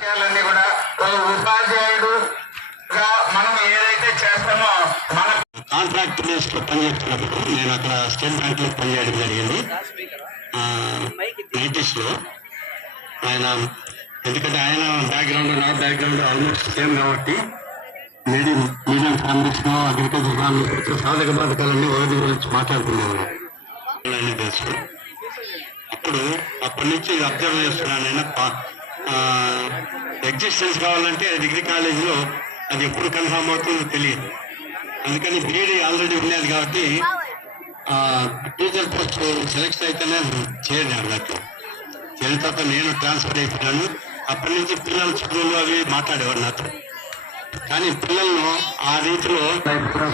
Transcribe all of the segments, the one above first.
విషయాలన్నీ కూడా ఉపాధ్యాయుడుగా మనం ఏదైతే చేస్తామో మన కాంట్రాక్ట్ బేస్ లో పనిచేస్తున్నప్పుడు నేను అక్కడ స్టేట్ బ్యాంక్ లో పనిచేయడం జరిగింది 90s లో. ఆయన ఎందుకంటే ఆయన బ్యాక్గ్రౌండ్ నా బ్యాక్గ్రౌండ్ ఆల్మోస్ట్ సేమ్ కాబట్టి మీడియం ఫ్యామిలీస్ లో అగ్రికల్చర్ ఫ్యామిలీస్ సాధక బాధకాలన్నీ ఒకటి గురించి మాట్లాడుకునేవాడు తెలుసు. అప్పుడు అప్పటి నుంచి అబ్జర్వ్ చేస్తున్నాను నేను. ఎగ్జిస్టెన్స్ కావాలంటే డిగ్రీ కాలేజీలో అది ఎప్పుడు కన్ఫర్మ్ అవుతుందో తెలియదు. అందుకని బీఈడీ ఆల్రెడీ ఉండేది కాబట్టి టీచర్ పోస్ట్ సెలెక్ట్ అయితేనే చేరినాడు. నాకు చేరిన తర్వాత నేను ట్రాన్స్ఫర్ అయిపోయాను. అప్పటి నుంచి పిల్లల చదువులు అవి మాట్లాడేవాడు నాతో. కానీ పిల్లలను ఆ రీతిలో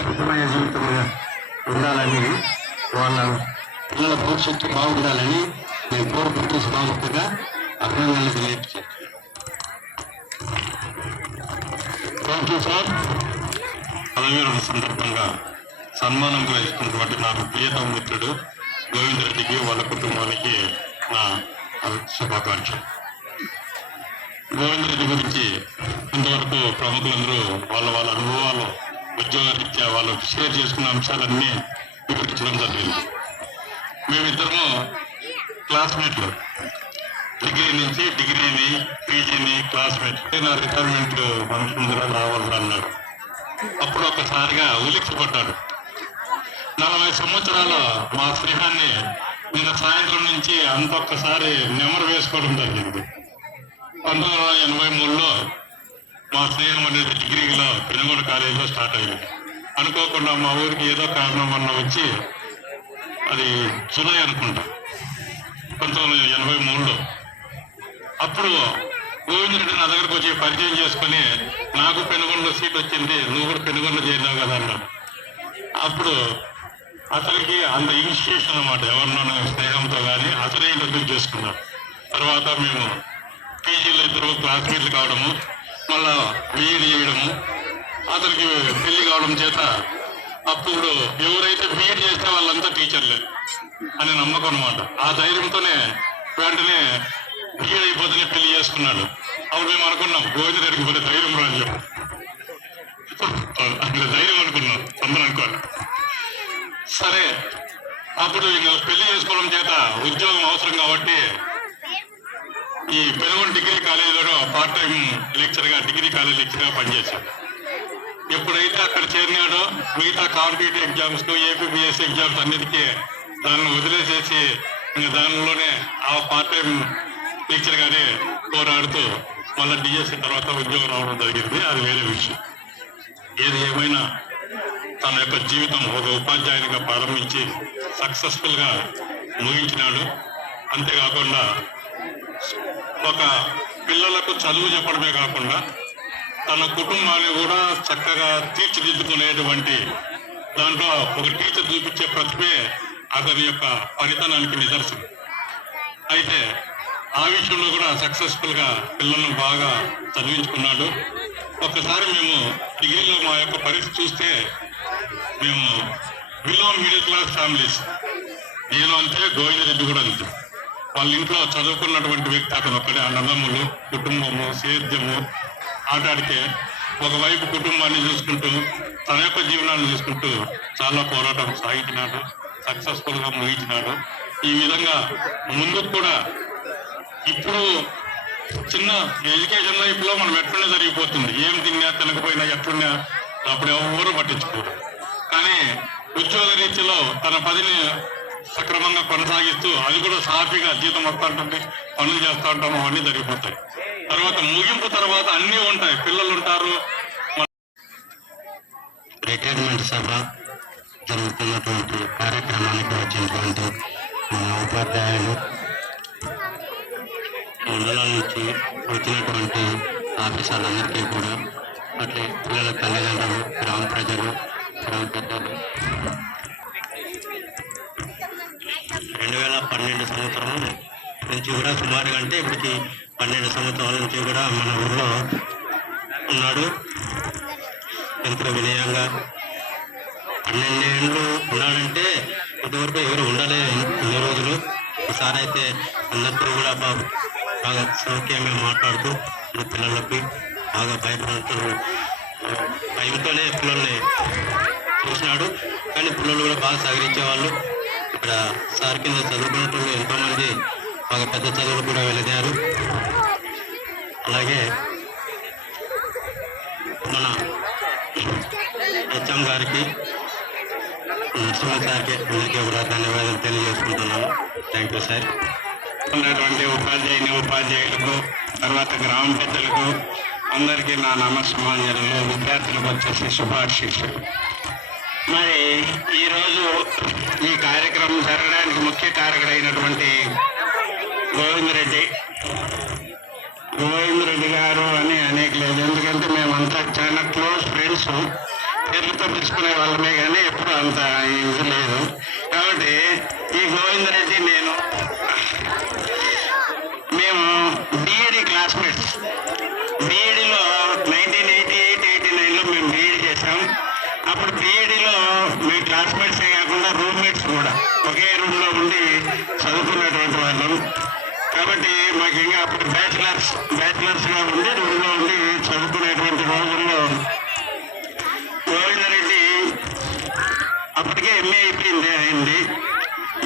శుభ్రమైన జీవితంగా ఉండాలని, వాళ్ళ పిల్లల భవిష్యత్తు బాగుండాలని నేను కోరుకుంటూ బాగుంటుందిగా అభినందనలు తెలియజేస్తాను. Thank you sir. పదవీరణ సందర్భంగా సన్మానం గ్రహిస్తున్నటువంటి నాకు ప్రియతమ మిత్రుడు గోవింద్ రెడ్డికి వాళ్ళ కుటుంబానికి నా శుభాకాంక్షలు. గోవింద్ రెడ్డి గురించి ఇంతవరకు ప్రముఖులందరూ వాళ్ళ అనుభవాలు ఉద్యోగరీత్యా వాళ్ళు షేర్ చేసుకున్న అంశాలన్నీ వివరించడం జరిగింది. మేమిద్దరము క్లాస్మేట్లు, డిగ్రీ నుంచి డిగ్రీని పీజీని క్లాస్మేట్. నా రిటైర్మెంట్ మనసుందర రావాలి అన్నాడు. అప్పుడు ఒక్కసారిగా ఉలిక్కిపడ్డాడు. 40 సంవత్సరాల మా స్నేహాన్ని నిన్న సాయంత్రం నుంచి అంతొక్కసారి నెమరు వేసుకోవడం జరిగింది. 1983లో మా స్నేహం అనేది డిగ్రీలో పెనుగొండ కాలేజీలో స్టార్ట్ అయింది. అనుకోకుండా మా ఊరికి ఏదో కారణం వల్ల వచ్చి, అది జూలై అనుకుంటా 1983లో. అప్పుడు గోవింద్ రెడ్డి నా దగ్గరకు వచ్చి పరిచయం చేసుకుని, నాకు పెనుగొండలో సీట్ వచ్చింది, నువ్వు కూడా పెనుగొండలో చేరినావు కదా అన్నాడు. అప్పుడు అతనికి అంత ఇనిషియేషన్ అన్నమాట, ఎవరినో స్నేహంతో కానీ అతనే ఇంట్రడ్యూస్ చేసుకున్నాడు. తర్వాత మేము పీజీలో ఇద్దరు క్లాస్మేట్లు కావడము, మళ్ళా బీఈడీ చేయడము, అతనికి పెళ్లి కావడం చేత అప్పుడు ఎవరైతే బీఈడీ చేస్తే వాళ్ళంతా టీచర్లే అనే నమ్మకం అనమాట. ఆ ధైర్యంతోనే వెంటనే బీఈడీ అయిపోతేనే పెళ్లి చేసుకున్నాడు. అప్పుడు మేము అనుకున్నాం గోవింద్ రెడ్డికి పోతే ధైర్యం రాని చెప్పు, అట్లా ధైర్యం అనుకున్నాం, అందరూ అనుకోవాలి. సరే, అప్పుడు ఇంకా పెళ్లి చేసుకోవడం చేత ఉద్యోగం అవసరం కాబట్టి ఈ పెనుగొండ డిగ్రీ కాలేజీలో పార్ట్ టైం లెక్చర్గా, డిగ్రీ కాలేజ్ లెక్చర్గా పనిచేశాడు. ఎప్పుడైతే అక్కడ చేరినాడో మిగతా కాంపిటేటివ్ ఎగ్జామ్స్, ఏపీపీఎస్సీ ఎగ్జామ్స్ అన్నిటికీ దాన్ని వదిలేసేసి ఇంకా దానిలోనే ఆ పార్ట్ టైం లెక్చర్గానే పోరాడుతూ మళ్ళీ డిఎస్సీ తర్వాత ఉద్యోగం రావడం జరిగింది. అది వేరే విషయం. ఏది ఏమైనా తన యొక్క జీవితం ఒక ఉపాధ్యాయునిగా ప్రారంభించి సక్సెస్ఫుల్గా ముగించినాడు. అంతేకాకుండా ఒక పిల్లలకు చదువు చెప్పడమే కాకుండా తన కుటుంబాన్ని కూడా చక్కగా తీర్చిదిద్దుకునేటువంటి దాంట్లో ఒక టీచర్ చూపించే ప్రతిభే అతని యొక్క పనితనానికి నిదర్శనం. అయితే ఆ విషయంలో కూడా సక్సెస్ఫుల్గా పిల్లలను బాగా చదివించుకున్నాడు. ఒక్కసారి మేము డిగ్రీలో మా యొక్క పరిస్థితి చూస్తే, మేము బిలో మిడిల్ క్లాస్ ఫ్యామిలీస్, నేను అంతే, గోవింద్ రెడ్డి కూడా అంతే. వాళ్ళ ఇంట్లో చదువుకున్నటువంటి వ్యక్తి అతను ఒక్కడే. అన్నదమ్ములు, కుటుంబము, సేద్యము, ఆటాడితే ఒకవైపు కుటుంబాన్ని చూసుకుంటూ తన యొక్క జీవనాన్ని చూసుకుంటూ చాలా పోరాటం సాగించినాడు, సక్సెస్ఫుల్గా ముగించినాడు. ఈ విధంగా ముందుకు కూడా ఇప్పుడు చిన్న ఎడ్యుకేషన్ లైఫ్లో మనం ఎట్లున్నా జరిగిపోతుంది. ఏం తిన్నా తినకపోయినా ఎట్లున్నా అప్పుడు ఎవరు పట్టించుకోరు. కానీ ఉద్యోగ రీతిలో తన పనిని సక్రమంగా కొనసాగిస్తూ అది కూడా సాఫీగా జీతం వస్తూ ఉంటుంది, పనులు చేస్తూ ఉంటాము, అవన్నీ జరిగిపోతాయి. తర్వాత ముగింపు తర్వాత అన్నీ ఉంటాయి, పిల్లలు ఉంటారు. రిటైర్మెంట్ సభ జరుగుతున్నటువంటి కార్యక్రమానికి వచ్చినటువంటి ఉపాధ్యాయులు, మండలాల నుంచి వచ్చినటువంటి ఆఫీసర్లందరికీ కూడా, అట్లే పిల్లల తల్లిదండ్రులు, గ్రామ ప్రజలు, గ్రామ పెద్దలు, 2012 సంవత్సరం నుంచి కూడా సుమారుగా, అంటే ఇప్పటికి 12 సంవత్సరాల నుంచి కూడా మన ఊళ్ళో ఉన్నాడు. ఎంతో వినయంగా 12 ఏళ్ళు ఉన్నాడంటే ఇంతవరకు ఎవరు ఉండలేదు ఇన్ని రోజులు. ఒకసారి అయితే అందరితో కూడా బాగా సౌఖ్యంగా మాట్లాడుతూ పిల్లలకి బాగా భయంతోనే పిల్లల్ని చూసినాడు. కానీ పిల్లలు కూడా బాగా సహకరించేవాళ్ళు. ఇక్కడ సార్ కింద చదువుకున్నట్టు ఎంతోమంది బాగా పెద్ద చదువులు కూడా వెళ్ళారు. అలాగే మన హెచ్ఎం గారికి, నరసింహ సార్కి అందరికీ కూడా ధన్యవాదాలు తెలియజేసుకుంటున్నాను. Thank you sir. ఉన్నటువంటి ఉపాధ్యాయులకు, తర్వాత గ్రామ పెద్దలకు అందరికీ నా నమస్కారాలు. విద్యార్థులకు వచ్చేసి శుభాశీస్సులు. మరి ఈరోజు ఈ కార్యక్రమం జరగడానికి ముఖ్య కారకుడైనటువంటి గోవిందరెడ్డి గారు అని అనేకలేదు. ఎందుకంటే మేమంతా చాలా క్లోజ్ ఫ్రెండ్స్, పేర్లతో పిలుచుకునే వాళ్ళమే కానీ ఎప్పుడు అంత ఇది లేదు. కాబట్టి ఈ గోవిందరెడ్డి మేము బీఈడి క్లాస్మేట్స్. బీఈడిలో 1988-89లో మేము బీఈడి చేసాం. అప్పుడు బీఈడిలో మీ క్లాస్మేట్సే కాకుండా రూమ్మేట్స్ కూడా ఒకే రూమ్లో ఉండి చదువుకున్నటువంటి వాళ్ళం. కాబట్టి మాకు ఇంకా అప్పుడు బ్యాచిలర్స్గా ఉండి రూమ్లో ఉండి చదువుకునేటువంటి రోజుల్లో గోవిందరెడ్డి అప్పటికే ఎంఏ అయింది.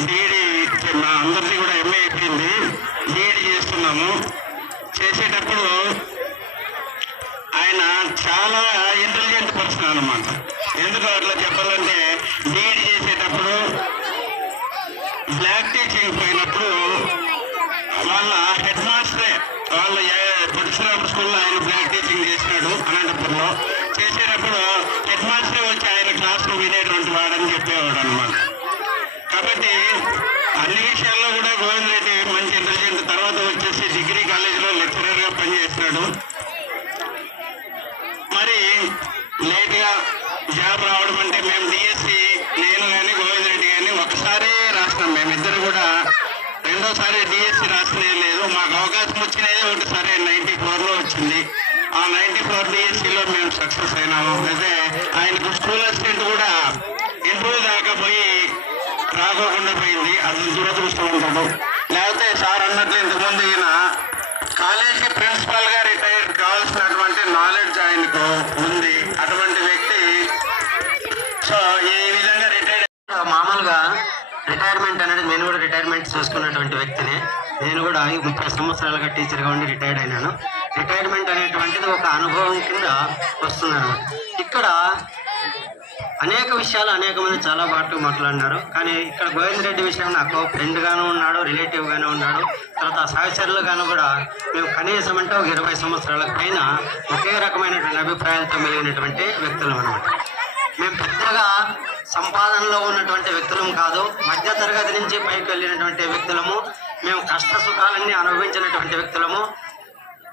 బీఈడి మా అందరిది కూడా ఎంఏ అయిపోయింది. బీఈడి చేస్తున్నాము. చేసేటప్పుడు ఆయన చాలా ఇంటెలిజెంట్ పర్సన్ అన్నమాట. ఎందుకు అట్లా చెప్పాలంటే బీఈడి చేసేటప్పుడు బ్లాక్ టీచింగ్ పోయినప్పుడు వాళ్ళ హెడ్ మాస్టరే, వాళ్ళ పొడిశ్రామ స్కూల్లో ఆయన బ్లాక్ టీచింగ్ చేసినాడు అనంతపురంలో. చేసేటప్పుడు హెడ్ మాస్టరే వచ్చి ఆయన క్లాసులో వినేటువంటి వాడని చెప్పేవాడు అనమాట. కాబట్టి అన్ని విషయాల్లో కూడా గోవిందరెడ్డి మంచి ఇంటెలిజెంట్. తర్వాత వచ్చేసి డిగ్రీ కాలేజీలో లెక్చరర్గా పనిచేస్తున్నాడు. మరి లేట్గా జాబ్ రావడం అంటే మేము డిఎస్సి, నేను కానీ గోవిందరెడ్డి కానీ ఒకసారి రాసినాం. మేమిద్దరు కూడా రెండోసారి డిఎస్సి రాసినే లేదు. మాకు అవకాశం వచ్చినది ఒకటిసారి 94లో వచ్చింది. ఆ 94 డిఎస్సిలో మేము సక్సెస్ అయినాము. అయితే ఆయనకు స్కూల్ అసిస్టెంట్ కూడా ఇంటర్వ్యూ దాకా పోయి రాకోకుండా పోయింది. అది దురదృష్టం ఉంటాడు. లేకపోతే సార్ అన్నట్లు ఇంతకుముందు ఈయన కాలేజీ ప్రిన్సిపాల్గా రిటైర్ కావాల్సినటువంటి నాలెడ్జ్ ఆయనకు ఉంది. అటువంటి వ్యక్తి సో ఈ విధంగా మామూలుగా రిటైర్మెంట్ అనేది నేను కూడా రిటైర్మెంట్ చేసుకున్నటువంటి వ్యక్తిని. నేను కూడా 30 సంవత్సరాలుగా టీచర్గా ఉండి రిటైర్డ్ అయినాను. రిటైర్మెంట్ అనేటువంటిది ఒక అనుభవం కింద వస్తుందన్నమాట. ఇక్కడ అనేక విషయాలు అనేక మంది చాలా బాగా మాట్లాడినారు. కానీ ఇక్కడ గోవిందరెడ్డి విషయం నాకు ఫ్రెండ్గాను ఉన్నాడు, రిలేటివ్గానే ఉన్నాడు. తర్వాత సహచరులుగాను కూడా మేము కనీసం అంటే ఒక 20 సంవత్సరాల పైన ఒకే రకమైనటువంటి అభిప్రాయాలతో మెలిగినటువంటి వ్యక్తులం అనమాట. మేము పెద్దగా సంపాదనలో ఉన్నటువంటి వ్యక్తులం కాదు, మధ్య తరగతి నుంచి పైకి వెళ్ళినటువంటి వ్యక్తులము. మేము కష్ట సుఖాలన్నీ అనుభవించినటువంటి వ్యక్తులము.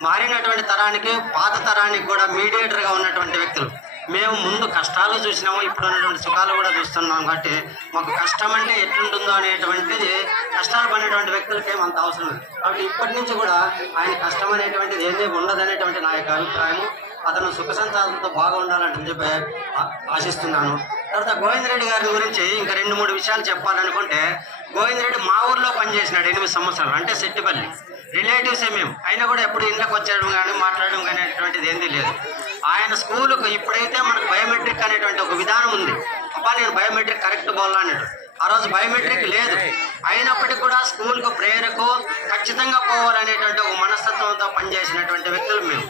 మారినటువంటి తరానికి పాత తరానికి కూడా మీడియేటర్గా ఉన్నటువంటి వ్యక్తులు. మేము ముందు కష్టాలు చూసినాము, ఇప్పుడు ఉన్నటువంటి సుఖాలు కూడా చూస్తున్నాం. కాబట్టి మాకు కష్టం అంటే ఎట్లుంటుందో అనేటువంటిది కష్టాలు పడినటువంటి వ్యక్తులకి ఏమంత అవసరం లేదు. కాబట్టి ఇప్పటి నుంచి కూడా ఆయన కష్టం అనేటువంటిది ఏమీ ఉండదనేటువంటి నా యొక్క అభిప్రాయము. అతను సుఖ సంతానంతో బాగా ఉండాలని చెప్పి ఆశిస్తున్నాను. తర్వాత గోవిందరెడ్డి గారి గురించి ఇంకా 2-3 విషయాలు చెప్పాలనుకుంటే, గోవిందరెడ్డి మా ఊర్లో పనిచేసినాడు 8 సంవత్సరాలు. అంటే సెట్టిపల్లి రిలేటివ్సే మేము. అయినా కూడా ఎప్పుడు ఇంట్లోకి వచ్చేయడం కానీ మాట్లాడడం కానీ అనేటువంటిది ఏంది లేదు. ఆయన స్కూలుకు ఇప్పుడైతే మనకు బయోమెట్రిక్ అనేటువంటి ఒక విధానం ఉంది. అబ్బా నేను బయోమెట్రిక్ కరెక్ట్ పోవాలా అన్నాడు. ఆ రోజు బయోమెట్రిక్ లేదు. అయినప్పటికీ కూడా స్కూల్కు ప్రేయర్కు ఖచ్చితంగా పోవాలనేటువంటి ఒక మనస్తత్వంతో పనిచేసినటువంటి వ్యక్తులు మేము.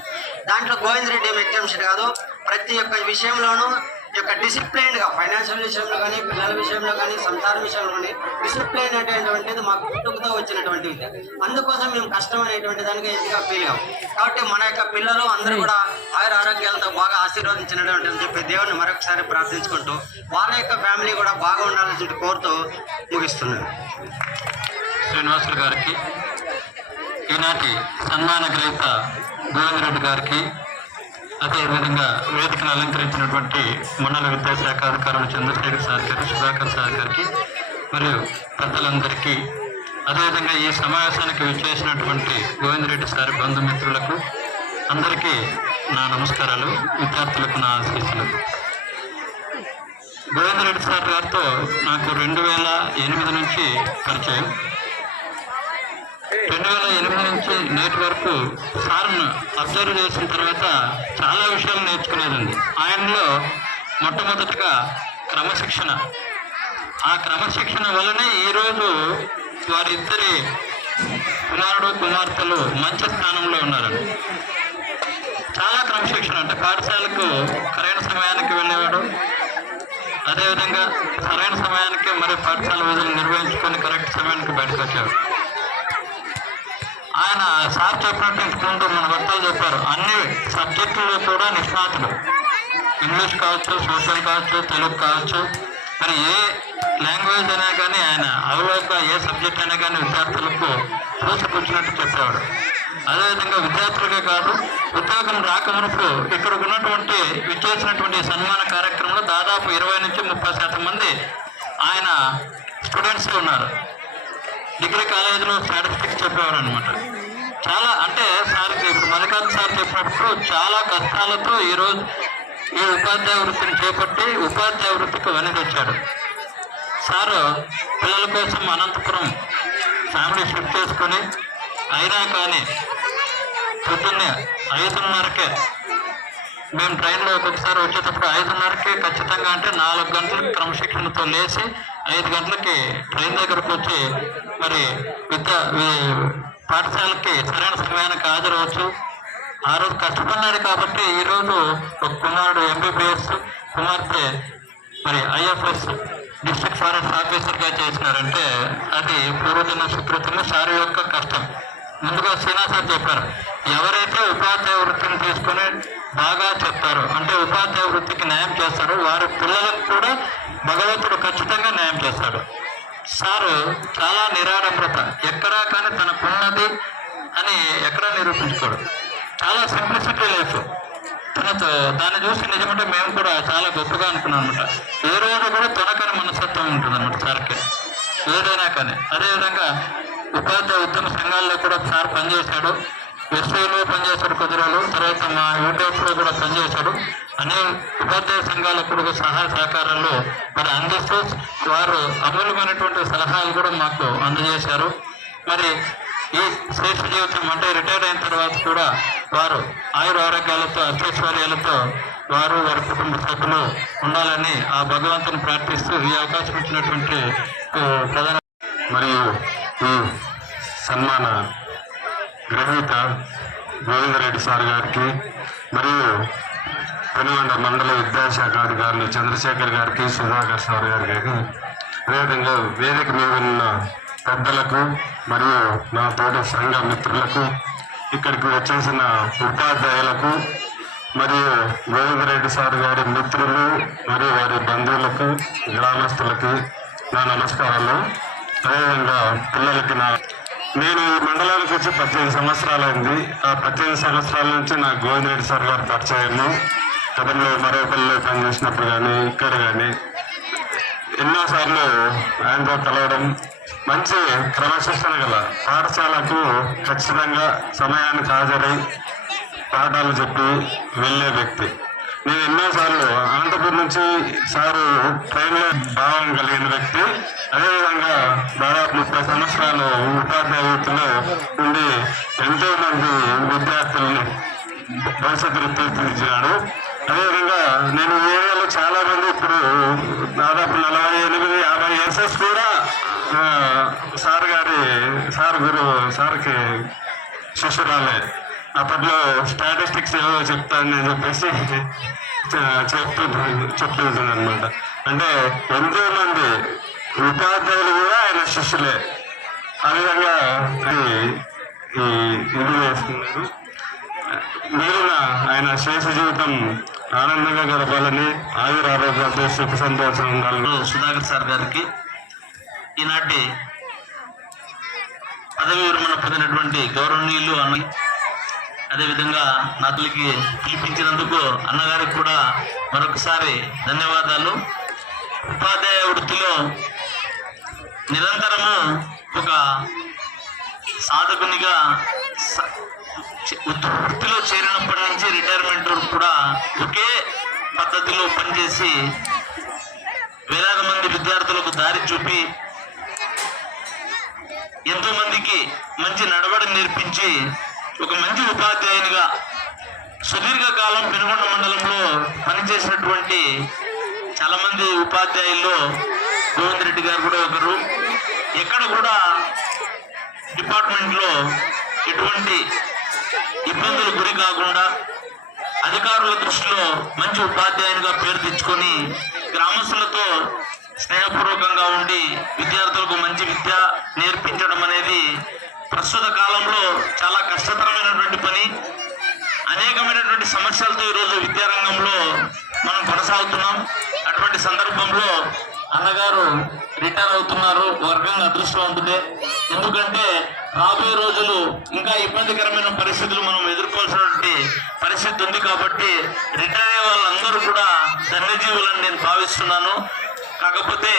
దాంట్లో గోవిందరెడ్డి ఏం ఎగ్జామ్షన్ కాదు. ప్రతి ఒక్క విషయంలోనూ యొక్క డిసిప్లైన్గా ఫైనాన్షియల్ విషయంలో కానీ, పిల్లల విషయంలో కానీ, సంసారం విషయంలో కానీ డిసిప్లైన్ అనేటువంటిది మాకు పుట్టుకతో వచ్చినటువంటి విద్య. అందుకోసం మేము కష్టం అనేటువంటి దానికి ఎదుగా ఫీల్ కావు. కాబట్టి మన యొక్క పిల్లలు అందరూ కూడా ఆరోగ్యాలతో బాగా ఆశీర్వదించినటువంటి చెప్పి దేవుని మరొకసారి ప్రార్థించుకుంటూ వాళ్ళ యొక్క ఫ్యామిలీ కూడా బాగా ఉండాలని కోరుతూ ముగిస్తున్నాను. శ్రీనివాసులు గారికి, ఈనాటి సన్మాన గ్రహీత గోవిందరెడ్డి గారికి, అదేవిధంగా వేదికను అలంకరించినటువంటి మండల విద్యాశాఖ అధికారులు చంద్రశేఖర్ సార్ గారు, సుధాకర్ సార్ గారికి మరియు పెద్దలందరికీ, అదేవిధంగా ఈ సమావేశానికి విచ్చేసినటువంటి గోవిందరెడ్డి సార్ బంధుమిత్రులకు అందరికీ నా నమస్కారాలు, విద్యార్థులకు నా ఆశీస్సులు. గోవిందరెడ్డి సార్ గారితో నాకు 2008 నుంచి పరిచయం. 2008 నుంచి నేటి వరకు సార్ను అబ్జర్వ్ చేసిన తర్వాత చాలా విషయాలు నేర్చుకునేదండి. ఆయనలో మొట్టమొదటిగా క్రమశిక్షణ. ఆ క్రమశిక్షణ వల్లనే ఈరోజు వారిద్దరి కుమారుడు కుమార్తెలు మంచి స్థానంలో ఉన్నారండి. చాలా క్రమశిక్షణ, అంటే పాఠశాలకు సరైన సమయానికి వెళ్ళేవాడు, అదేవిధంగా సరైన సమయానికి మరి పాఠశాల విధులు నిర్వహించుకొని కరెక్ట్ సమయానికి బయటకు వచ్చాడు. ఆయన సార్ చెప్పినట్టు ఇంతకుముందు మన భర్తలు చెప్పారు, అన్ని సబ్జెక్టుల్లో కూడా నిష్ణాతులు. ఇంగ్లీష్ కావచ్చు, సోషల్ కావచ్చు, తెలుగు కావచ్చు, మరి ఏ లాంగ్వేజ్ అయినా కానీ ఆయన అవలోక ఏ సబ్జెక్ట్ అయినా కానీ విద్యార్థులకు పూసపుచ్చినట్టు చెప్పేవాడు. అదేవిధంగా విద్యార్థులకే కాదు, ఉద్యోగం రాకమునుపు ఇక్కడ ఉన్నటువంటి విచ్చేసినటువంటి సన్మాన కార్యక్రమంలో దాదాపు 20 నుంచి 30% మంది ఆయన స్టూడెంట్స్ ఉన్నారు. డిగ్రీ కాలేజీలో స్టాటిస్టిక్స్ చెప్పేవారు అనమాట. చాలా అంటే సార్కి ఇప్పుడు మల్లికార్జున సార్ చెప్పినప్పుడు చాలా కష్టాలతో ఈరోజు ఈ ఉపాధ్యాయ వృత్తిని చేపట్టి ఉపాధ్యాయ వృత్తికి వెనకొచ్చాడు. సారు పిల్లల కోసం అనంతపురం ఫ్యామిలీ షిఫ్ట్ చేసుకొని అయినా కానీ పొద్దున్నే 5:30కే మేము ట్రైన్లో ఒక్కొక్కసారి వచ్చేటప్పుడు 5:30కే ఖచ్చితంగా, అంటే 4 గంటలకు క్రమశిక్షణతో లేచి 5 గంటలకి ట్రైన్ దగ్గరకు వచ్చి మరి పాఠశాలకి సరైన సమయానికి హాజరవచ్చు. ఆ రోజు కష్టపడినాడు కాబట్టి ఈరోజు ఒక కుమారుడు MBBS, కుమార్తె మరి IFS డిస్ట్రిక్ట్ ఫారెస్ట్ ఆఫీసర్గా చేసినారంటే అది పూర్వజన్మ సుకృతము, సార్ యొక్క కష్టం. ముందుగా శ్రీనివాస్ సార్ చెప్పారు, ఎవరైతే ఉపాధ్యాయ వృత్తిని తీసుకొని బాగా చెప్తారో, అంటే ఉపాధ్యాయ వృత్తికి న్యాయం చేస్తారో, వారి పిల్లలకు కూడా భగవంతుడు ఖచ్చితంగా న్యాయం చేస్తాడు. సారు చాలా నిరాడంబరత, ఎక్కడా కానీ తనకున్నది అని ఎక్కడా నిరూపించుకోడు. చాలా సింప్లిసిటీ లైఫ్ తనతో. దాన్ని చూసి నిజమంటే మేము కూడా చాలా గొప్పగా అనుకున్నాం అనమాట. ఏ రోజు కూడా తొనకని మనస్తత్వం ఉంటుంది అనమాట సార్కి, ఏదైనా కానీ. అదేవిధంగా ఉపాధ్యాయ ఉద్యమ సంఘాల్లో కూడా సార్ పనిచేశాడు. ఎస్ఐలో పనిచేశాడు కొద్ది రోజులు, తర్వాత మా యూట్యూబ్లో కూడా పనిచేశాడు. అన్ని ఉపాధ్యాయ సంఘాలకు కూడా సహాయ సహకారాలు మరి అందిస్తూ వారు అమూల్యమైనటువంటి సలహాలు కూడా మాకు అందజేశారు. మరి ఈ శ్రేష్ఠ జీవితం అంటే రిటైర్ అయిన తర్వాత కూడా వారు ఆయురారోగ్యాలతో అష్టైశ్వర్యాలతో వారు వారి కుటుంబ సభ్యులు ఉండాలని ఆ భగవంతుని ప్రార్థిస్తూ ఈ అవకాశం ఇచ్చినటువంటి ప్రధాన మరియు ఈ సన్మాన గ్రహీత గోవిందరెడ్డి సార్ గారికి మరియు పెనుగొండ మండల విద్యాశాఖ అధికారులు చంద్రశేఖర్ గారికి, సుధాకర్ సార్ గారికి, అదేవిధంగా వేదిక మీద ఉన్న పెద్దలకు మరియు నా తోటి సంఘ మిత్రులకు, ఇక్కడికి వచ్చేసిన ఉపాధ్యాయులకు మరియు గోవిందరెడ్డి సార్ గారి మిత్రులు మరియు వారి బంధువులకు, గ్రామస్తులకి నా నమస్కారాలు. అదేవిధంగా పిల్లలకి నేను ఈ మండలానికి వచ్చి 18 సంవత్సరాలైంది. ఆ 18 సంవత్సరాల నుంచి నాకు గోవిందరెడ్డి సార్ గారు పరిచయము. గతంలో మరోపల్లిలో పనిచేసినప్పుడు కానీ ఇక్కడ కానీ ఎన్నోసార్లు ఆయనతో కలవడం. మంచి క్రమశిక్షణ గల, పాఠశాలకు ఖచ్చితంగా సమయానికి హాజరై పాఠాలు చెప్పి వెళ్ళే వ్యక్తి. నేను ఎన్నోసార్లు అనంతపురం నుంచి సారు ట్రైన్లో భావం కలిగిన వ్యక్తి. అదేవిధంగా దాదాపు 30 సంవత్సరాలు ఉపాధ్యాయ వృత్తిలో ఉండి ఎంతో మంది విద్యార్థుల్ని భవిష్యత్తులో తీర్చిదిద్దాడు. అదేవిధంగా నేను ఏరియాలో చాలా మంది ఇప్పుడు దాదాపు 48-50 SS కూడా సార్కి శిష్యురాలే. అప్పట్లో స్టాటిస్టిక్స్ ఏవో చెప్తానని చెప్పేసి చెప్తుంటుంది అనమాట. అంటే ఎంతో మంది ఉపాధ్యాయులు కూడా ఆయన శిష్యులే. ఆ విధంగా ఇది చేస్తున్నారు. మిగిలిన ఆయన శేష జీవితం ఆనందంగా గడపాలని, ఆయురారోగ్యాలతో సుఖ సంతోషం ఉండాలని సుధాకర్ సార్ గారికి, ఈనాటి పదవి విరమణ పొందినటువంటి గౌరవనీయులు అని, అదేవిధంగా నా తల్లికి పిలిపించినందుకు అన్నగారికి కూడా మరొకసారి ధన్యవాదాలు. ఉపాధ్యాయ వృత్తిలో నిరంతరము ఒక సాధకునిగా వృత్తిలో చేరినప్పటి నుంచి రిటైర్మెంట్ వరకు కూడా ఒకే పద్ధతిలో పనిచేసి వేలాది మంది విద్యార్థులకు దారి చూపి ఎంతో మందికి మంచి నడవడి నేర్పించి ఒక మంచి ఉపాధ్యాయునిగా సుదీర్ఘకాలం పెనుగొండ మండలంలో పనిచేసినటువంటి చాలా మంది ఉపాధ్యాయుల్లో గోవింద్ రెడ్డి గారు కూడా ఒకరు. ఎక్కడ కూడా డిపార్ట్మెంట్లో ఎటువంటి ఇబ్బందులు గురి కాకుండా అధికారుల దృష్టిలో మంచి ఉపాధ్యాయునిగా పేరు తెచ్చుకొని గ్రామస్తులతో స్నేహపూర్వకంగా ఉండి విద్యార్థులకు మంచి విద్య నేర్పించడం అనేది ప్రస్తుత కాలంలో చాలా కష్టతరమైనటువంటి పని. అనేకమైనటువంటి సమస్యలతో ఈరోజు విద్యారంగంలో మనం కొనసాగుతున్నాం. అటువంటి సందర్భంలో అన్నగారు రిటైర్ అవుతున్నారు, వర్గంగా అదృష్టవంతుడే. ఎందుకంటే రాబోయే రోజులు ఇంకా ఇబ్బందికరమైన పరిస్థితులు మనం ఎదుర్కోవాల్సినటువంటి పరిస్థితి ఉంది. కాబట్టి రిటైర్ అయ్యే వాళ్ళందరూ కూడా ధన్యజీవులని నేను భావిస్తున్నాను. కాకపోతే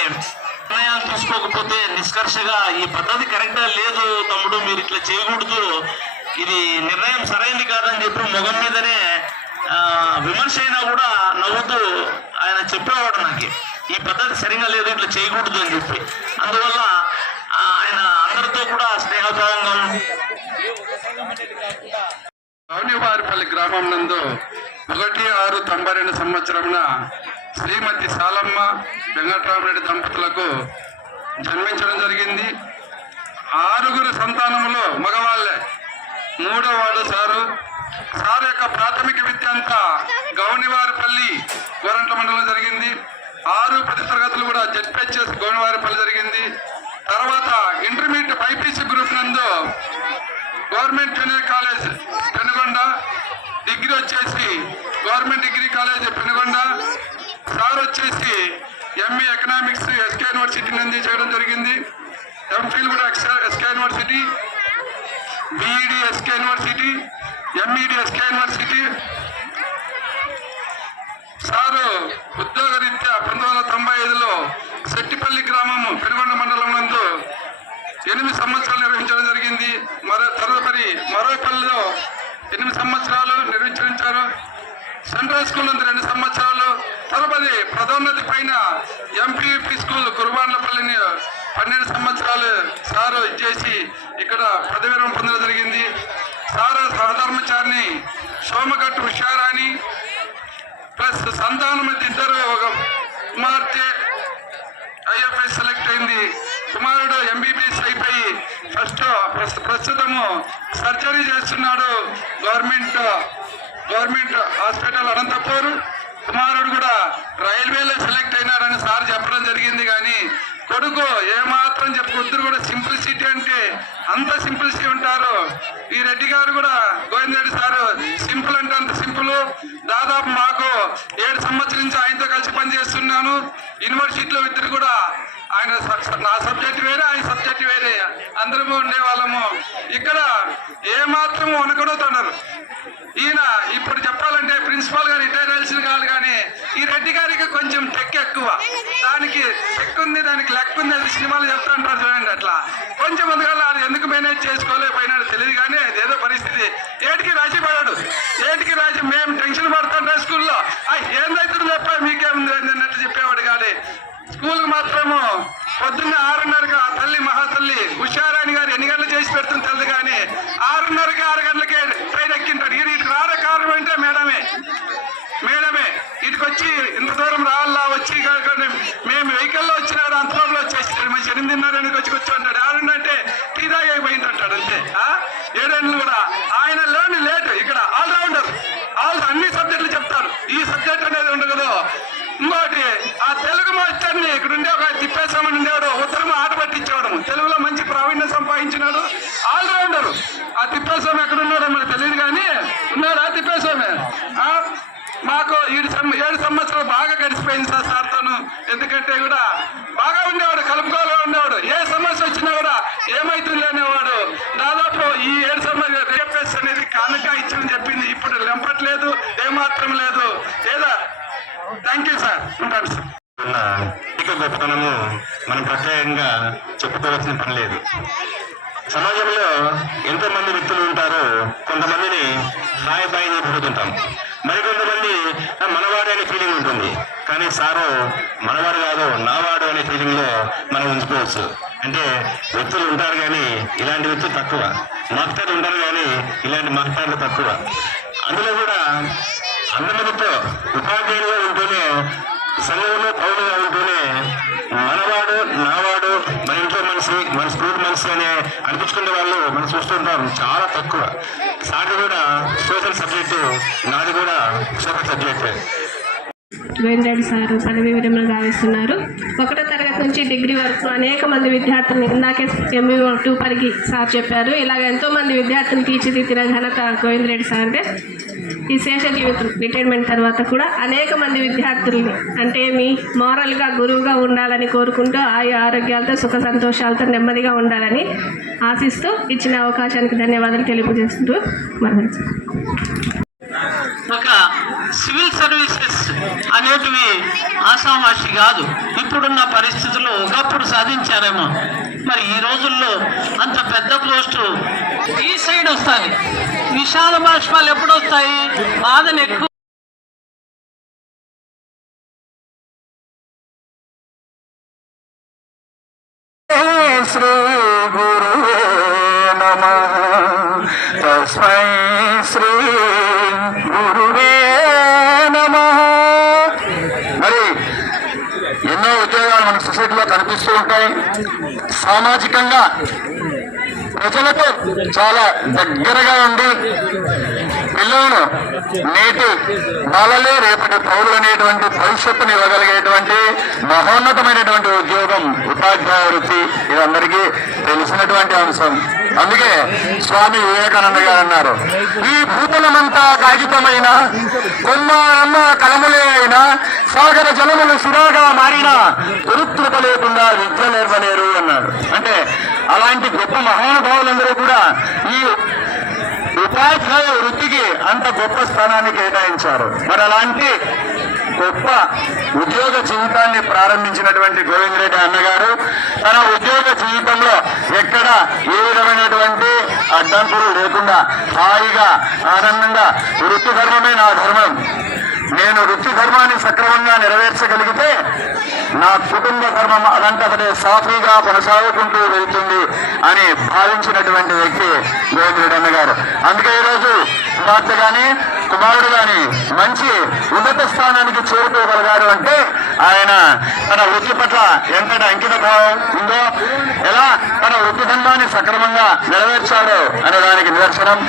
నిర్ణయాలు తీసుకోకపోతే నిష్కర్షగా ఈ పద్ధతి కరెక్ట్గా లేదు తమ్ముడు, మీరు ఇట్లా చేయకూడదు, ఇది నిర్ణయం సరైనది కాదని చెప్పి మొగం మీదనే విమర్శ అయినా కూడా నవ్వుతూ ఆయన చెప్పేవాడు నాకు, ఈ పద్ధతి సరిగా లేదు, ఇట్లా చేయకూడదు అని చెప్పి. అందువల్ల ఆయన అందరితో కూడా స్నేహభావంగా గౌనివారిపల్లి గ్రామం నందు 1/6/92 సంవత్సరమున శ్రీమతి సాలమ్మ వెంకట్రామరెడ్డి దంపతులకు జన్మించడం జరిగింది. 6 సంతానములో మగవాళ్ళే. 3వ వార్డు సారు యొక్క ప్రాథమిక విద్య అంతా గౌనివారిపల్లి గోరంట్ల మండలం జరిగింది. 6-10 తరగతులు కూడా జెడ్పీహెచ్ఎస్ గౌనివారిపల్లి జరిగింది. తర్వాత ఇంటర్మీడియట్ బైపీసీ గ్రూప్ నందు government junior college Penukonda, degree వచ్చేసి government degree college Penukonda. Sir వచ్చేసి ఎంఏ ఎకనామిక్స్ ఎస్కే యూనివర్సిటీ నుండి చేయడం జరిగింది. ఎంఫిల్ కూడా SK university, BEd SK university, MEd SK university. Sir ఉద్యోగరీత్యా 1995లో సెట్టిపల్లి గ్రామము పెనుగొండ మండలం నందు 8 సంవత్సరాలు నిర్వహించడం జరిగింది. తదుపరి మరోపల్లిలో 8 సంవత్సరాలు నిర్వహించారు. సెంట్రల్ స్కూల్ నందు 2 సంవత్సరాలు. తదుపరి ప్రథోన్నతి పైన ఎంపీపీ స్కూల్ కురుబాండ్లపల్లిని 12 సంవత్సరాలు సారు ఇచ్చేసి ఇక్కడ పదవి విరమణ పొందడం జరిగింది. సారు సహధర్మచారిని సోమగట్టు ఉషారాణి ప్లస్ సంతానం ఇద్దరు, ఒక కుమార్తె ఐఎఫ్ఎస్ సెలెక్ట్ అయింది. కుమారుడు ఎంబీబీఎస్ అయిపోయి ప్రస్తుతము సర్జరీ చేస్తున్నాడు గవర్నమెంట్ హాస్పిటల్ అనంతపూర్. కుమారుడు కూడా రైల్వేలో సెలెక్ట్ అయినాడని సార్ చెప్పడం జరిగింది. కానీ కొడుకు ఏమాత్రం ఇద్దరు కూడా సింప్లిసిటీ అంటే అంత సింప్లిసిటీ ఉంటారు. ఈ రెడ్డి గారు కూడా గోవింద్ రెడ్డి సారు సింపుల్ అంటే అంత సింపుల్. దాదాపు మాకు 7 సంవత్సరాల నుంచి ఆయనతో కలిసి పనిచేస్తున్నాను. యూనివర్సిటీలో ఇద్దరు కూడా ఆయన నా సబ్జెక్ట్ వేరే, ఆయన సబ్జెక్ట్ వేరే, అందరము ఉండే వాళ్ళము. ఇక్కడ ఏమాత్రం వనకడుతున్నారు. ఈయన ఇప్పుడు చెప్పాలంటే ప్రిన్సిపాల్ గా రిటైర్ అయ్యాల్సిన కాదు, కానీ ఈ రెడ్డి గారికి కొంచెం టెక్ ఎక్కువ. దానికి టెక్ ఉంది, దానికి లెక్క ఉంది, అది సినిమాలు చెప్తా అంటారు చూడండి. అట్లా కొంచెం అందుకల్లా అది ఎందుకు మేనేజ్ చేసుకోలేకపోయినాడు తెలియదు. కానీ అదేదో పరిస్థితి ఏటికి రాసి పడాడు, ఏటికి రాసి మేము టెన్షన్ పడుతుంటాం స్కూల్లో. ఏందైతే చెప్పా మీకేముంది అన్నట్టు చెప్పేవాడు. కానీ స్కూల్కి మాత్రము పొద్దున్న 6:30కి ఆ తల్లి మహాతల్లి ఉషారాణి గారు ఎన్ని గంటలు చేసి పెడుతుంది తెలియదు. కానీ 6:30కి 6 గంటలకే ట్రైన్ ఎక్కింటాడు. ఇటుకు రాడే కారణం అంటే మేడమే ఇటుకు వచ్చి ఇంత దూరం రావాలా, వచ్చి మేము వెహికల్లో వచ్చినాడు అంతలోపల వచ్చేసి 8:30 వచ్చి కూర్చోంటాడు. 6 అంటే టీ దాగి అయిపోయింటాడు అంతే. 7 గంటలు కూడా ఆయన లోని లేట్. ఇక్కడ ఆల్రౌండర్, అన్ని సబ్జెక్టులు చెప్తారు. ఈ సబ్జెక్ట్ అనేది ఉండదు. ఇంకోటి ఆ తెలుగు మాస్టర్ని ఇక్కడ ఉండే ఒక తిప్పేసామని ఉండేవాడు, ఉత్తరం ఆట పట్టించేవాడు, తెలుగులో మంచి ప్రావీణ్యం సంపాదించినాడు. ఆల్రౌండర్ ఆ తిప్పేస్వామి ఎక్కడ ఉన్నాడో మనకు తెలియదు, కానీ ఉన్నాడు ఆ తిప్పేస్వామి. మాకు 7 సంవత్సరాలు బాగా గడిచిపోయింది సార్తోను. ఎందుకంటే కూడా బాగా ఉండేవాడు, కలుపుకోలుగా ఉండేవాడు. ఏ సమస్య వచ్చినా కూడా ఏమైతుంది అనేవాడు. దాదాపు ఈ 7 సంవత్సరాలు రేపేస్ అనేది కానుక ఇచ్చని చెప్పింది. ఇప్పుడు లెంపట్లేదు, ఏమాత్రం లేదు. ఏదో థ్యాంక్ యూ సార్, ఉంటాను సార్. గొప్పతనము మనం ప్రత్యేకంగా చెప్పుకోవాల్సిన పని లేదు. సమాజంలో ఎంతో మంది వ్యక్తులు ఉంటారు. కొంతమందిని హాయ్ బాయ్ చెప్పుకుంటుంటాం, మరికొంతమంది మనవాడు అనే ఫీలింగ్ ఉంటుంది. కానీ సారు మనవాడు కాదు, నావాడు అనే ఫీలింగ్ లో మనం ఉంచుకోవచ్చు. అంటే వ్యక్తులు ఉంటారు కానీ ఇలాంటి వ్యక్తులు తక్కువ, మక్తలు ఉంటారు కానీ ఇలాంటి మక్తాలు తక్కువ. అందులో కూడా అందరితో ఉపాధ్యాయులుగా ఉంటూనే, సంఘంలో పౌరులుగా ఉంటూనే మనవాడు నావాడు మన ఇంట్లో మనిషి మన స్కూల్ మనిషి అనే అనిపించుకునే వాళ్ళు మనం చూస్తుంటాం చాలా తక్కువ. సాటి కూడా సోషల్ సబ్జెక్టు, నాది కూడా సోషల్ సబ్జెక్టే. గోవిందరెడ్డి సారు పదవి విరమణ గావిస్తున్నారు. 1వ తరగతి నుంచి డిగ్రీ వరకు అనేక మంది విద్యార్థులను, ఇందాకే MBO 2 పరిగి సార్ చెప్పారు, ఇలాగ ఎంతోమంది విద్యార్థులను తీర్చిదిద్దిన ఘనత గోవిందరెడ్డి సార్దే. ఈ శేష జీవితం రిటైర్మెంట్ తర్వాత కూడా అనేక మంది విద్యార్థుల్ని అంటే మీ మోరల్గా గురువుగా ఉండాలని కోరుకుంటూ ఆరోగ్యాలతో సుఖ సంతోషాలతో నెమ్మదిగా ఉండాలని ఆశిస్తూ ఇచ్చిన అవకాశానికి ధన్యవాదాలు తెలియజేస్తూ ఒక సివిల్ సర్వీసెస్ అనేటివి ఆషామాషి కాదు. ఇప్పుడున్న పరిస్థితుల్లో ఒకప్పుడు సాధించారేమో, మరి ఈ రోజుల్లో అంత పెద్ద పోస్టు ఈ సైడ్ వస్తుంది. విశాల బాష్పాలు ఎప్పుడు వస్తాయి? బాధను ఎక్కువ శ్రీ గురువే నమః తస్మై శ్రీ గురువే నమః. మరి ఎన్నో ఉద్యోగాలు మన సొసైటీలో కనిపిస్తూ ఉంటాయి. సామాజికంగా ప్రజలకు చాలా దగ్గరగా ఉండి పిల్లలను నేటి బాలలే రేపటి పౌరులు అనేటువంటి భవిష్యత్తుని ఇవ్వగలిగేటువంటి మహోన్నతమైనటువంటి ఉద్యోగం ఉపాధ్యాయ వృత్తి. ఇది అందరికీ తెలిసినటువంటి అంశం. అందుకే స్వామి వివేకానంద గారు అన్నారు, ఈ భూతలమంతా కాగితమైన కొమ్మ కలములే అయినా సాగర జలములు సురాగా మారినా గురుతృప లేకుండా విద్య నేర్వలేరు అన్నాడు. అంటే అలాంటి గొప్ప మహానుభావులందరూ కూడా ఈ ఉపాధ్యాయ వృత్తికి అంత గొప్ప స్థానాన్ని కేటాయించారు. మరి అలాంటి గొప్ప ఉద్యోగ జీవితాన్ని ప్రారంభించినటువంటి గోవిందరెడ్డి అన్నగారు తన ఉద్యోగ జీవితంలో ఎక్కడ ఏ విధమైనటువంటి అడ్డంకులు లేకుండా హాయిగా ఆనందంగా వృత్తి ధర్మమే నా ధర్మం, నేను వృత్తి ధర్మాన్ని సక్రమంగా నెరవేర్చగలిగితే నా కుటుంబ ధర్మం అదంతటే సాఫీగా కొనసాగుకుంటూ వెళ్తుంది అని భావించినటువంటి వ్యక్తి గోవిందరెడ్డి అన్న గారు. అందుకే ఈరోజు కుమార్తె గాని కుమారుడు గాని మంచి ఉన్నత స్థానానికి చేరుకోగలిగారు అంటే ఆయన తన వృత్తి పట్ల ఎంతటి అంకిత భావం ఉందో, ఎలా తన వృత్తి ధర్మాన్ని సక్రమంగా నెరవేర్చాడో అనే దానికి నిదర్శనం.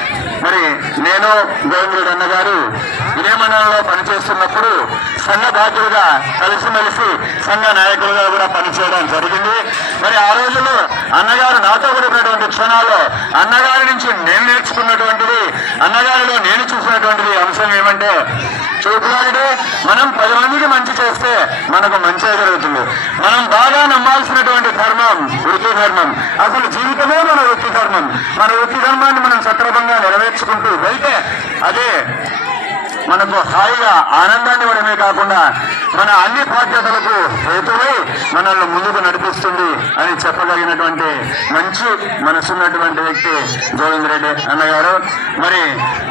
మరి నేను గోవిందరెడ్డి అన్న గారు ఇదే మండలంలో పనిచేస్తున్నప్పుడు సంఘ బాధ్యులుగా కలిసిమెలిసి సంఘ నాయకులుగా కూడా పనిచేయడం జరిగింది. మరి ఆ రోజుల్లో అన్నగారు నాతో గడిపినటువంటి క్షణాల్లో అన్నగారి నుంచి నేను నేర్చుకున్నటువంటిది, అన్నగారిలో నేను చూసినటువంటిది అంశం ఏమంటే, చూపులాంటి మనం 10 మందికి మంచి చేస్తే మనకు మంచి జరుగుతుంది. మనం బాగా నమ్మాల్సినటువంటి ధర్మం వృత్తి ధర్మం. అసలు జీవితమే మన వృత్తి ధర్మం. మన వృత్తి ధర్మాన్ని మనం సక్రమంగా నెరవేర్చుకుంటూ వెళ్తే అదే మనకు హాయిగా ఆనందాన్ని ఇవ్వడమే కాకుండా మన అన్ని బాధ్యతలకు హేతువై మనల్ని ముందుకు నడిపిస్తుంది అని చెప్పగలిగినటువంటి మంచి మనసున్నటువంటి వ్యక్తి గోవిందరెడ్డి అన్నగారు. మరి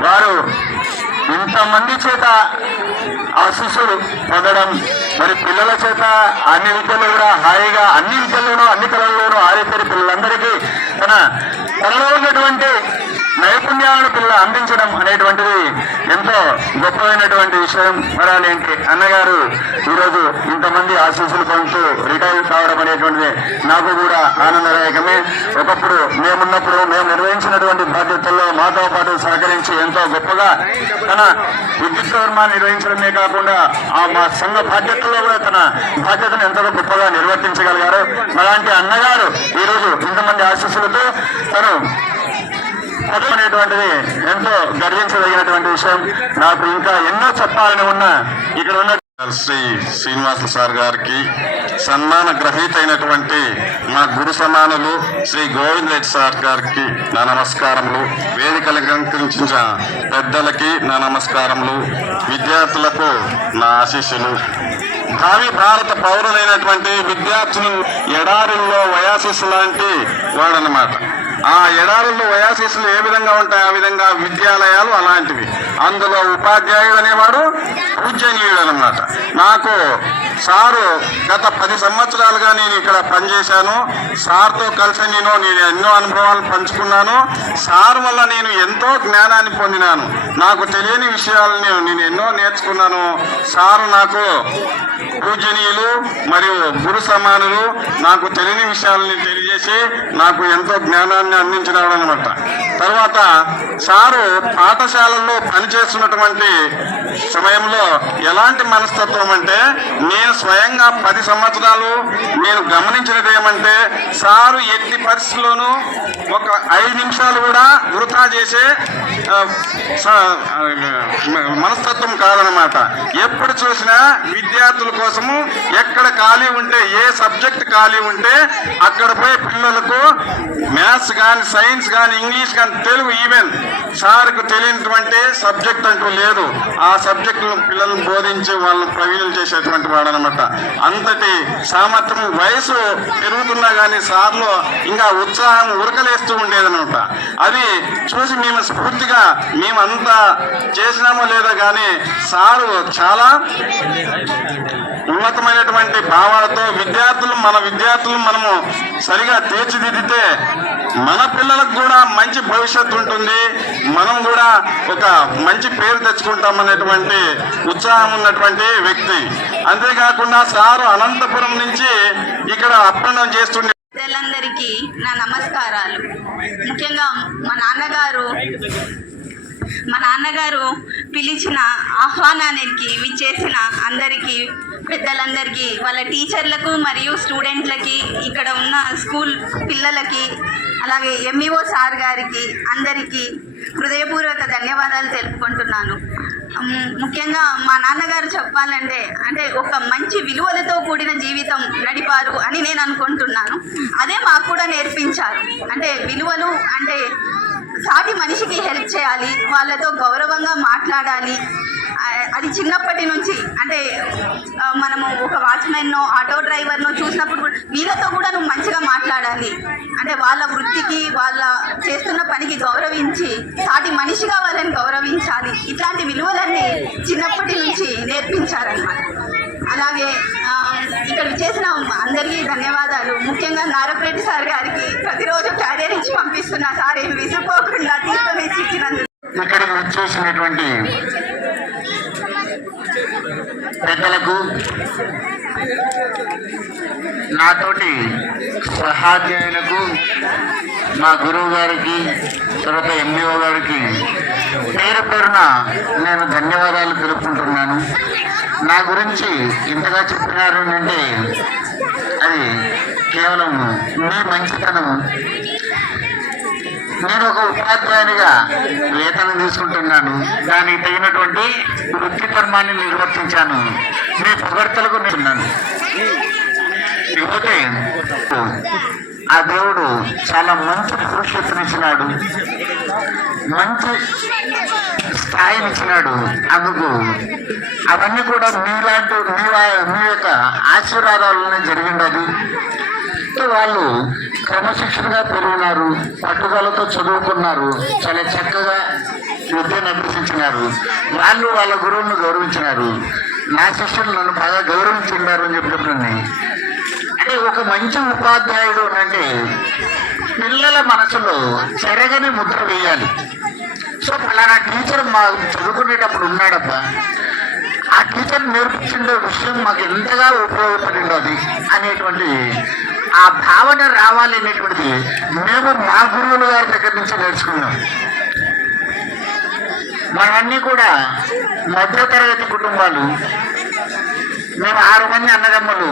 వారు ఇంతమంది చేత ఆశీస్సులు పొందడం, మరి పిల్లల చేత అన్ని విద్యలు కూడా హాయిగా అన్ని విద్యల్లోనూ అన్ని కళల్లోనూ ఆరితేరి పిల్లలందరికీ తనలో ఉన్నటువంటి నైపుణ్యాలను పిల్లలు అందించడం అనేటువంటిది ఎంతో గొప్పమైనటువంటి విషయం. మరి అలాంటి అన్నగారు ఈరోజు ఇంతమంది ఆశీస్సులు పొందుతూ రిటైర్ కావడం అనేటువంటిది నాకు కూడా ఆనందదాయకమే. ఒకప్పుడు మేమున్నప్పుడు మేము నిర్వహించినటువంటి బాధ్యతల్లో మాతో పాటు సహకరించి ఎంతో గొప్పగా తన విద్యుత్ ధర్మాన్ని నిర్వహించడమే కాకుండా ఆ మా సంఘ బాధ్యతల్లో కూడా తన బాధ్యతను ఎంతో గొప్పగా నిర్వర్తించగలిగారు. అలాంటి అన్నగారు ఈరోజు ఇంతమంది ఆశీస్సులతో తను అనేటువంటిది ఎంతో గర్వించదగినటువంటి విషయం. నాకు ఇంకా ఎన్నో చెప్పాలని ఉన్నా ఇక్కడ ఉన్న శ్రీ శ్రీనివాస సార్ గారికి, సన్మాన గ్రహీత అయినటువంటి మా గురు సమానులు శ్రీ గోవిందరెడ్డి సార్ గారికి నా నమస్కారములు. వేదికలు అలంకరించిన పెద్దలకి నా నమస్కారములు. విద్యార్థులకు నా ఆశీస్సులు. భావి భారత పౌరులైనటువంటి విద్యార్థులు ఎడారుల్లో వయాసిస్ లాంటి వాడనమాట. ఆ ఎడారుల్లో ఒయాసిస్లు ఏ విధంగా ఉంటాయి ఆ విధంగా విద్యాలయాలు అలాంటివి. అందులో ఉపాధ్యాయుడు అనేవాడు పూజనీయుడు అనమాట. నాకు సారు గత 10 సంవత్సరాలుగా నేను ఇక్కడ పనిచేశాను. సార్తో కలిసి నేను ఎన్నో అనుభవాలు పంచుకున్నాను. సార్ వల్ల నేను ఎంతో జ్ఞానాన్ని పొందినాను. నాకు తెలియని విషయాలను నేను ఎన్నో నేర్చుకున్నాను. సారు నాకు పూజనీయులు మరియు గురు సమానులు. నాకు తెలియని విషయాలని తెలియజేసి నాకు ఎంతో జ్ఞానాన్ని అందించినాడు అనమాట. తర్వాత సారు పాఠశాలల్లో పనిచేస్తున్నటువంటి సమయంలో ఎలాంటి మనస్తత్వం అంటే, నేను స్వయంగా 10 సంవత్సరాలు నేను గమనించినది ఏమంటే, సారు ఎట్టి పరిస్థితుల్లోనూ ఒక 5 నిమిషాలు కూడా వృధా చేసే మనస్తత్వం కాదనమాట. ఎప్పుడు చూసినా విద్యార్థుల కోసము ఎక్కడ ఖాళీ ఉంటే, ఏ సబ్జెక్ట్ ఖాళీ ఉంటే అక్కడ పోయి పిల్లలకు మ్యాథ్స్ కానీ, సైన్స్ కానీ, ఇంగ్లీష్ కానీ, తెలుగు ఈవెన్ సార్కు తెలియనటువంటి సబ్జెక్ట్ అంటూ లేదు. ఆ సబ్జెక్టులను పిల్లలను బోధించి వాళ్ళని ప్రవీణులు చేసేటువంటి వాడనమాట. అంతటి సామర్థ్యం, వయసు పెరుగుతున్నా కానీ సార్లో ఇంకా ఉత్సాహం ఉరకలేస్తూ ఉండేదనమాట. అది చూసి మేము స్ఫూర్తిగా మేమంతా చేసినామో లేదో కానీ సారు చాలా ఉన్నతమైనటువంటి భావాలతో మన విద్యార్థులు మనము సరిగా తీర్చిదిద్దితే మన పిల్లలకు కూడా మంచి భవిష్యత్తు ఉంటుంది, మనం కూడా ఒక మంచి పేరు తెచ్చుకుంటామనేటువంటి ఉత్సాహం ఉన్నటువంటి వ్యక్తి. అంతేకాకుండా సారు అనంతపురం నుంచి ఇక్కడ అప్ అండ్ డౌన్ చేస్తుండే పెద్దలందరికీ నా నమస్కారాలు. ముఖ్యంగా మా నాన్నగారు పిలిచిన ఆహ్వానానికి విచ్చేసిన అందరికీ, పెద్దలందరికీ, వాళ్ళ టీచర్లకు మరియు స్టూడెంట్లకి, ఇక్కడ ఉన్న స్కూల్ పిల్లలకి, అలాగే ఎంఈఓ సార్ గారికి అందరికీ హృదయపూర్వక ధన్యవాదాలు తెలుపుకుంటున్నాను. ముఖ్యంగా మా నాన్నగారు చెప్పాలంటే ఒక మంచి విలువలతో కూడిన జీవితం నడిపారు అని నేను అనుకుంటున్నాను. అదే మాకు కూడా నేర్పించారు. అంటే విలువలు అంటే సాటి మనిషికి హెల్ప్ చేయాలి, వాళ్ళతో గౌరవంగా మాట్లాడాలి. అది చిన్నప్పటి నుంచి అంటే మనము ఒక వాచ్మెన్నో ఆటో డ్రైవర్నో చూసినప్పుడు వీళ్ళతో కూడా నువ్వు మంచిగా మాట్లాడాలి, అంటే వాళ్ళ వృత్తికి వాళ్ళ చేస్తున్న పనికి గౌరవించి సాటి మనిషిగా వాళ్ళని గౌరవించాలి. ఇట్లాంటి విలువలన్నీ చిన్నప్పటి నుంచి నేర్పించారన్నమాట. అలాగే ఇక్కడ చేసిన అందరికీ ధన్యవాదాలు. ముఖ్యంగా నారపరెడ్డి సార్ గారికి ప్రతిరోజు క్యారియర్ ఇచ్చి పంపిస్తున్నా. సార్ ఏం విసుక్కోకుండా తీర్థం ఇచ్చి ఇచ్చినందుకు. ఇక్కడికి వచ్చేసినటువంటి పెద్దలకు, నాతోటి సహాధ్యాయులకు, మా గురువు గారికి, తర్వాత ఎంఈఓ గారికి పేరు పేరున నేను ధన్యవాదాలు తెలుపుకుంటున్నాను. నా గురించి ఇంతగా చెప్పినారు అంటే అది కేవలం మీ మంచితనం. నేను ఒక ఉపాధ్యాయునిగా వేతనం తీసుకుంటున్నాను, దానికి తగినటువంటి వృత్తి ధర్మాన్ని నిర్వర్తించాను, మీ పొగడ్తలకు నేనున్నాను. ఇకపోతే ఆ దేవుడు చాలా మంచి భవిష్యత్తునిచ్చినాడు, మంచి స్థాయినిచ్చినాడు. అందుకు అవన్నీ కూడా మీలాంటి మీ యొక్క ఆశీర్వాదాలనే జరిగింది. వాళ్ళు క్రమశిక్షణగా పెరిగినారు, పట్టుదలతో చదువుకున్నారు, చాలా చక్కగా విద్యను అభ్యసించినారు. వాళ్ళు వాళ్ళ గురువులను గౌరవించినారు. నా శిష్యులు నన్ను బాగా గౌరవించున్నారు అని చెప్పినప్పుడు అంటే ఒక మంచి ఉపాధ్యాయుడు అంటే పిల్లల మనసులో చెరగని ముద్ర వేయాలి. సో ఫలానా టీచర్ మా చదువుకునేటప్పుడు ఉన్నాడబ్బా, ఆ టీచర్ నేర్పించిన విషయం మాకు ఎంతగా ఉపయోగపడిందో అది అనేటువంటి ఆ భావన రావాలి అనేటువంటిది మేము మా గురువుల గారి దగ్గర నుంచి నేర్చుకున్నాం. మనన్నీ కూడా మధ్యతరగతి కుటుంబాలు. మేము 6 మంది అన్నదమ్ములు.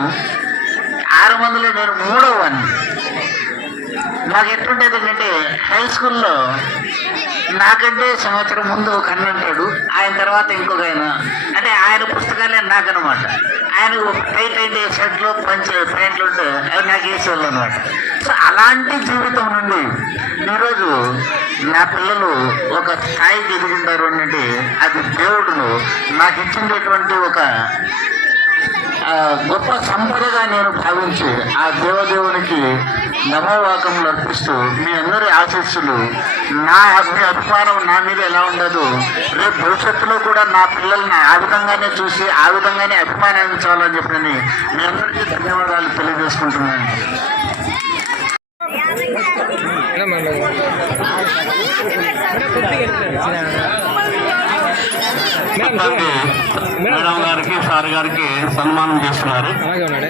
6 మందిలో నేను 3వ వాడిని. మాకు ఎట్లుండేది అంటే హై స్కూల్లో నాకంటే సంవత్సరం ముందు ఒక అన్న ఉంటాడు, ఆయన తర్వాత ఇంకొక ఆయన. అంటే ఆయన పుస్తకాలే నాకనమాట. ఆయన టైట్ అయితే షర్ట్లు ప్యాంట్లు ఉంటే అవి నాకు వేసేవాళ్ళు అనమాట. సో అలాంటి జీవితం నుండి ఈరోజు నా పిల్లలు ఒక స్థాయికి ఎదుగుంటారు అంటే అది దేవుడు నాకు ఇచ్చినటువంటి ఒక గొప్ప సంపదగా నేను భావించి ఆ దేవదేవునికి నమోవాకములు అర్పిస్తూ మీ అందరి ఆశీస్సులు మీ అభిమానం నా మీద ఎలా ఉండదు, రేపు భవిష్యత్తులో కూడా నా పిల్లల్ని ఆ విధంగానే చూసి ఆ విధంగానే అభిమానించాలని చెప్పని మీ అందరికీ ధన్యవాదాలు తెలియజేసుకుంటున్నాను. మేడం గారికి సార్ గారికి సన్మానం చేస్తున్నారు. అలాగే ఉన్నాడు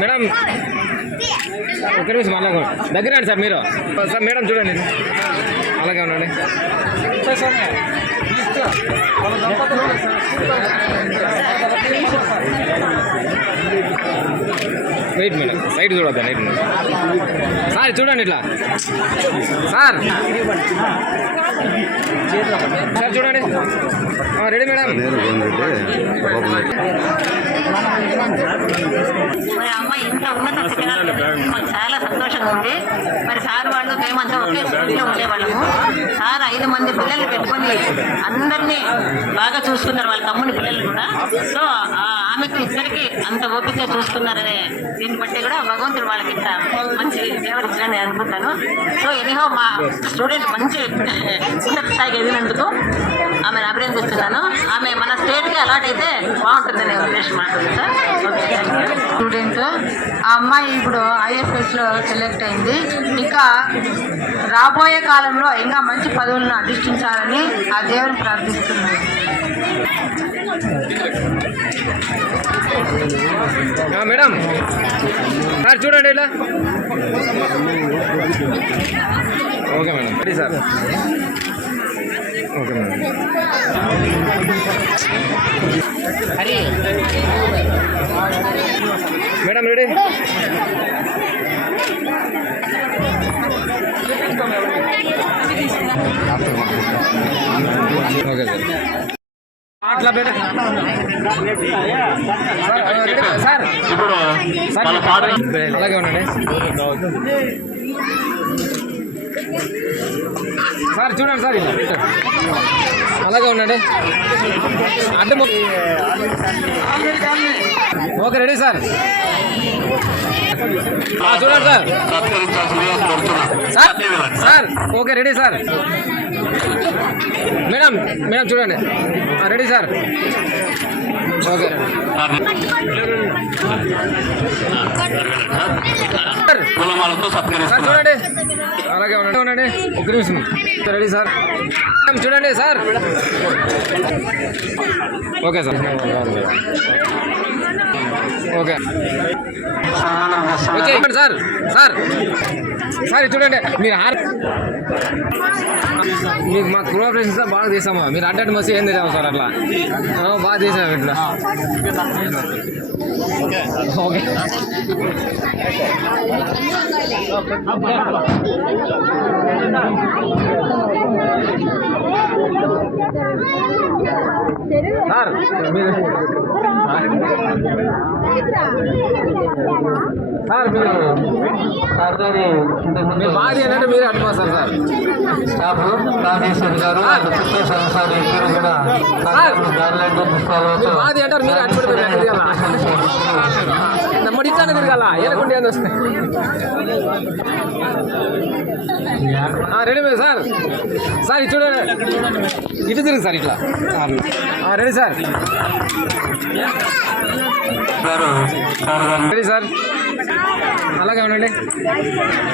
మేడం. ఒక్క నిమిషం మళ్ళా దగ్గర రండి సార్ మీరు. సార్ మేడం చూడండి అలాగే ఉన్నాడు. వెయిట్ మేడం సైడ్ చూడొద్దా రైట్ మేడం. సార్ చూడండి ఇట్లా సార్ సార్ చూడండి రెడీ మేడం. మరి అమ్మాయి ఇంత ఉన్నత శిఖరాలు మాకు చాలా సంతోషంగా ఉంది. మరి సార్ వాళ్ళు మేమంతా ఒకే స్కూల్లో ఉండేవాళ్ళము. సార్ 5 మంది పిల్లల్ని పెట్టుకొని అందరినీ బాగా చూసుకున్నారు, వాళ్ళ తమ్ముని పిల్లలు కూడా. సో ఆమెకు ఇద్దరికి అంత ఓపికగా చూసుకున్నారనే దీన్ని బట్టి కూడా భగవంతుడు వాళ్ళకి ఇంత మంచి సేవలు నేను అనుకుంటాను. సో ఎనీహో మా స్టూడెంట్ మంచి ఉన్నత స్థాయికి ఎదిగినందుకు ఆమెను అభినందిస్తున్నాను. ఆమె మన స్టేట్కి అలాట్ అయితే బాగుంటుందనే ఉద్దేశం మాట్లాడుతుంది సార్. స్టూడెంట్ ఆ అమ్మాయి ఇప్పుడు ఐఎఫ్ఎస్లో సెలెక్ట్ అయింది. ఇంకా రాబోయే కాలంలో ఇంకా మంచి పదవులను అధిష్ఠించాలని ఆ దేవుని ప్రార్థిస్తున్నాను. మేడం సార్ చూడండి ఇలా. Okay madam ready sir. Okay madam. Madam ready. Okay sir అట్లా సార్ ఇప్పుడు అలాగే ఉండండి సార్. చూడండి సార్ అలాగే ఉండండి. అడ్డం ఓకే రెడీ సార్. చూడండి sir. Sir sir okay ready sir. Madam madam చూడండి రెడీ సార్. ఓకే సార్ చూడండి అలాగే ఉండండి. ఒక నిమిషం రెడీ సార్. చూడండి sir. Okay sir. Okay okay sir. Sir sir చూడండి మీరు మీకు మా కోఆపరేషన్స్ బాగా తీసాము. మీరు అడ్డట్ మసి ఏం తీసాము సార్ అట్లా బాగా తీసాము ఇట్లా. ఓకే సార్ మీరు సార్ మీరు మాది ఏంటంటే మీరు అడ్డుకోస్తారు సార్. స్టాఫ్ రాజేశ్వరి గారు సార్ ఇద్దరు కూడా మాది అంటారు మీరు అడ్డుపడి నమ్మడి ఇట్లానే తిరగాల ఏనుకుంటే ఏం వస్తాయి. రెడీ మీరు సార్. సార్ ఇది చూడండి ఇటు తిరిగి సార్ ఇట్లా రెడీ సార్. రెడీ సార్ అలాగే ఉండండి.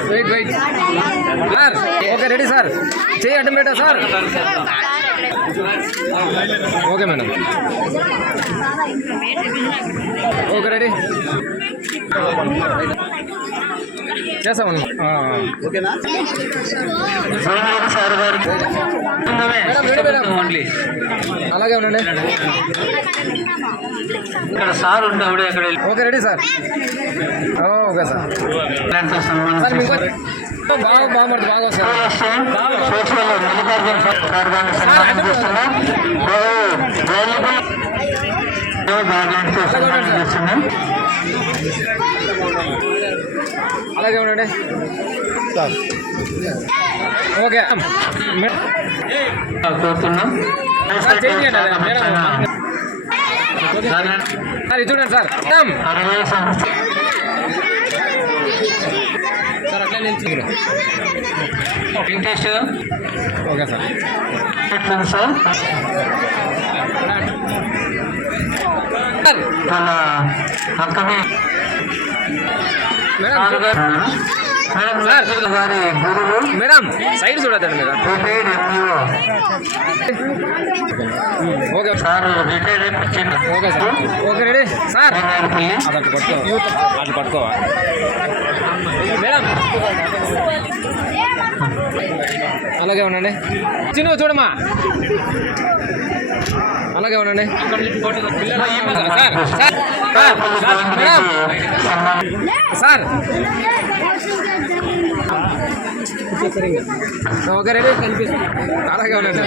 Wait wait sir. Okay ready sir. చేయి అడ్డం పెట్టా సార్. Okay madam. ఓకే రెడీ చేస్తామండి. ఓన్లీ అలాగే ఉండండి. ఇక్కడ సార్ ఉంటే అక్కడ. Okay ready sir. Okay sir. Sir మీకు బాగా బాగుపడుతుంది బాగా వస్తుంది. అలాగే ఉండండి సార్. ఓకే కోరుతున్నాం. సార్ ఇది చూడండి సార్ సార్ అట్లా నిలిచి వెంకటేష్ ఓకే సార్ ఎట్లుంది సార్ వాళ్ళ అక్కనే మేడం మేడం గారి గురువు మేడం సైడ్ చూడద్దండి madam retired MEO okay sir retired అయిపోయింది okay sir okay ready sir Rangareddy అది అట్లా పట్టుకో అట్లా పట్టుకోవా మేడం అలాగే ఉండండి చిన్న చూడమ్మా అలాగే ఉండండి sir sir sir madam sir okay ready కనిపిస్తుంది అలాగే ఉండండి